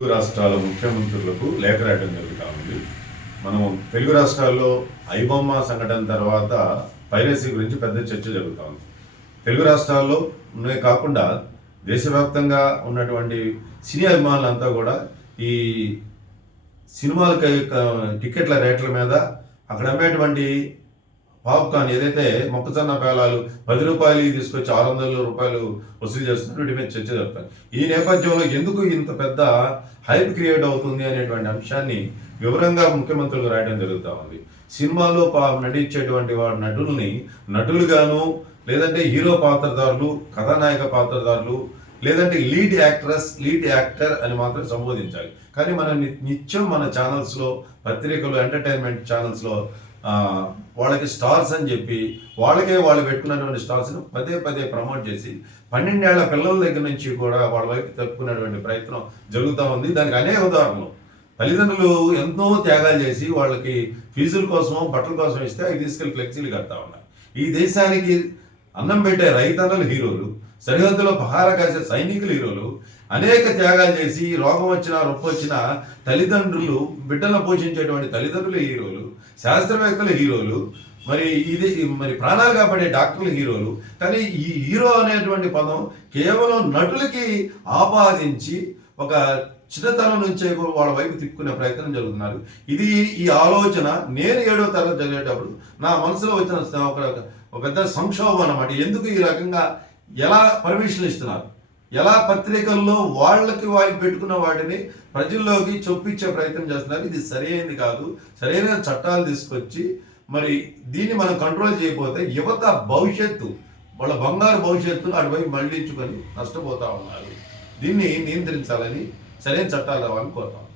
తెలుగు రాష్ట్రాల ముఖ్యమంత్రులకు లేఖ రాయడం జరుగుతూ ఉంది. మనం తెలుగు రాష్ట్రాల్లో ఐబొమ్మ సంఘటన తర్వాత పైరసీ గురించి పెద్ద చర్చ జరుగుతూ ఉంది. తెలుగు రాష్ట్రాల్లో ఉన్నవి కాకుండా దేశవ్యాప్తంగా ఉన్నటువంటి సినీ అభిమానులంతా కూడా ఈ సినిమాలకి టికెట్ల రేట్ల మీద అక్కడ అమ్మేటువంటి పాప్కార్న్ ఏదైతే మొక్కజొన్న పేలాలు పది రూపాయలు తీసుకొచ్చి ఆరు వందల రూపాయలు వసూలు చేస్తున్నారు వీటి మీద చర్చ జరుపుతారు ఈ నేపథ్యంలో ఎందుకు ఇంత పెద్ద హైప్ క్రియేట్ అవుతుంది అనేటువంటి అంశాన్ని వివరంగా ముఖ్యమంత్రులకు రాయడం జరుగుతూ ఉంది. సినిమాలో పా నటించేటువంటి వారి నటుల్ని నటులుగాను లేదంటే హీరో పాత్రదారులు కథానాయక పాత్రదారులు లేదంటే లీడ్ యాక్ట్రెస్ లీడ్ యాక్టర్ అని మాత్రం సంబోధించాలి. కానీ మన నిత్యం మన ఛానల్స్లో పత్రికలు ఎంటర్టైన్మెంట్ ఛానల్స్లో వాళ్ళకి స్టార్స్ అని చెప్పి వాళ్ళకే వాళ్ళు పెట్టుకున్నటువంటి స్టార్స్ను పదే పదే ప్రమోట్ చేసి పన్నెండేళ్ళ పిల్లల దగ్గర నుంచి కూడా వాళ్ళ వైపు తప్పుకునేటువంటి ప్రయత్నం జరుగుతూ ఉంది. దానికి అనేక ఉదాహరణలు. తల్లిదండ్రులు ఎంతో త్యాగాలు చేసి వాళ్ళకి ఫీజుల కోసమో బట్టల కోసం ఇస్తే అవి తీసుకెళ్ళి ఫ్లెక్సీలు కడతా ఉన్నారు. ఈ దేశానికి అన్నం పెట్టే రైతన్నలు హీరోలు సరిహద్దులో పహార కాసే సైనికులు హీరోలు అనేక త్యాగాలు చేసి రోగం వచ్చినా రొప్ప వచ్చినా తల్లిదండ్రులు బిడ్డలను పోషించేటువంటి తల్లిదండ్రులు హీరోలు శాస్త్రవేత్తలు హీరోలు మరి ఇది మరి ప్రాణాలు కాపాడే డాక్టర్లు హీరోలు. కానీ ఈ హీరో అనేటువంటి పదం కేవలం నటులకి ఆపాదించి ఒక చిన్నతనం నుంచే వాళ్ళ వైపు తిప్పుకునే ప్రయత్నం జరుగుతున్నారు. ఇది ఈ ఆలోచన. నేను ఏడో తరగతి చదివేటప్పుడు నా మనసులో వచ్చిన ఒక ఒక పెద్ద సంక్షోభం అన్నమాట. ఎందుకు ఈ రకంగా ఎలా పర్మిషన్ ఇస్తున్నారు? ఎలా పత్రికల్లో వాళ్ళకి వాళ్ళు పెట్టుకున్న వాటిని ప్రజల్లోకి చొప్పించే ప్రయత్నం చేస్తున్నారు. ఇది సరైనది కాదు. సరైన చట్టాలు తీసుకొచ్చి మరి దీన్ని మనం కంట్రోల్ చేయకపోతే యువత భవిష్యత్తు వాళ్ళ బంగారు భవిష్యత్తును అటువైపు మళ్ళించుకొని నష్టపోతా ఉన్నారు. దీన్ని నియంత్రించాలని సరైన చట్టాలు రావాలని కోరుతాం